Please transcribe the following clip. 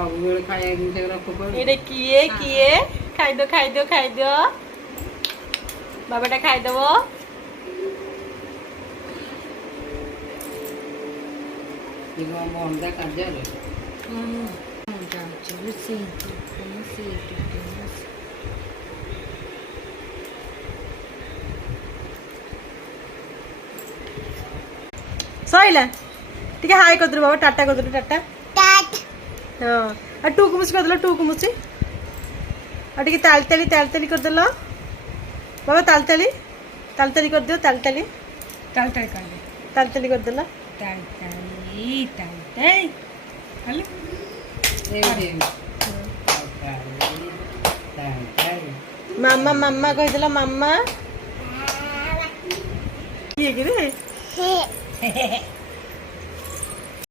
ସବୁବେଳେ ଖାଇବା ଜିନିଷ ଗୁରା ଫୋପାଡୁ। ଏଇଟା କିଏ କିଏ ଖାଇଦିଅ ଖାଇଦିଅ ଖାଇଦିଅ ବାବାଟା ଖାଇଦବ। ଏ କଣ ମୋ ଅଣ୍ଡା କାର୍ଯ୍ୟରେ ସଇଲା ଟିକେ ହାଇ କରିଦେଲୁ ବାବା ଟାଟା କରିଦେଲୁ ଟାଟା ହଁ ଆଉ ଟୁକୁ ମୁଛି କରିଦେଲ ଟୁକୁ ମୁଛି ଆଉ ଟିକେ ତାଳି କରିଦେଲ ବାବା ତାଳି କରିଦିଅ ତାଳି କରିଦେଲ ମାମା ମାମା କହିଦେଲ ମାମା କିଏ କିରେ